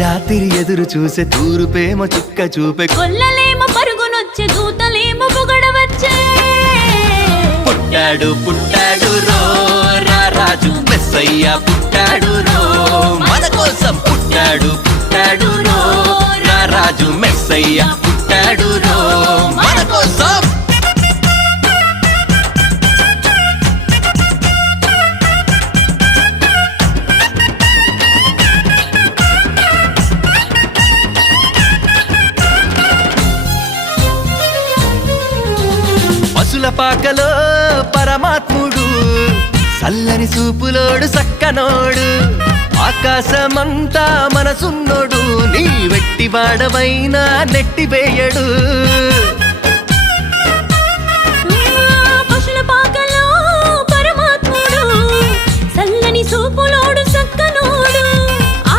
రాత్రి ఎదురు చూసే తూరుపేమో చుక్క చూపే కొల్లలేమో పరుగునొచ్చే దూతలేమో పొగడవచ్చే పుట్టాడు పుట్టాడు రో రారాజు మెస్సయ్య పుట్టాడు రో మన కోసం పుట్టాడు పుట్టాడు రో రారాజు మెస్సయ్య పుట్టాడు రో మన కోసం పశుల పాకలో పరమాత్ముడు చల్లని చూపులోడు సక్కనోడు ఆకాశమంతా మనసున్నోడు నీ వెట్టి వాడవైనా నెట్టివేయడు పశుల పాకలో పరమాత్ముడు చల్లని చూపులోడు